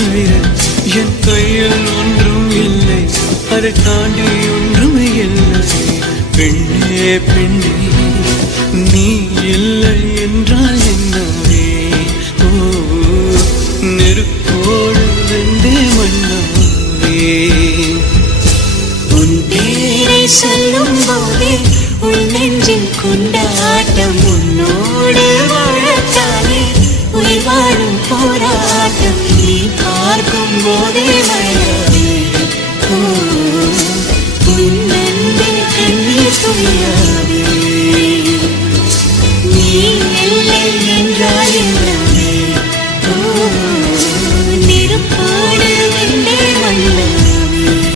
தவிர என் கையில் ஒன்றும் இல்லை, அதை தாண்டி ஒன்றும் இல்லை. பெண்ணே பெண்ணே நீ இல்லை என்றால் என்னவே? ஓ நெருப்போடு வெந்தே மண்ணாவே. உன் பேரை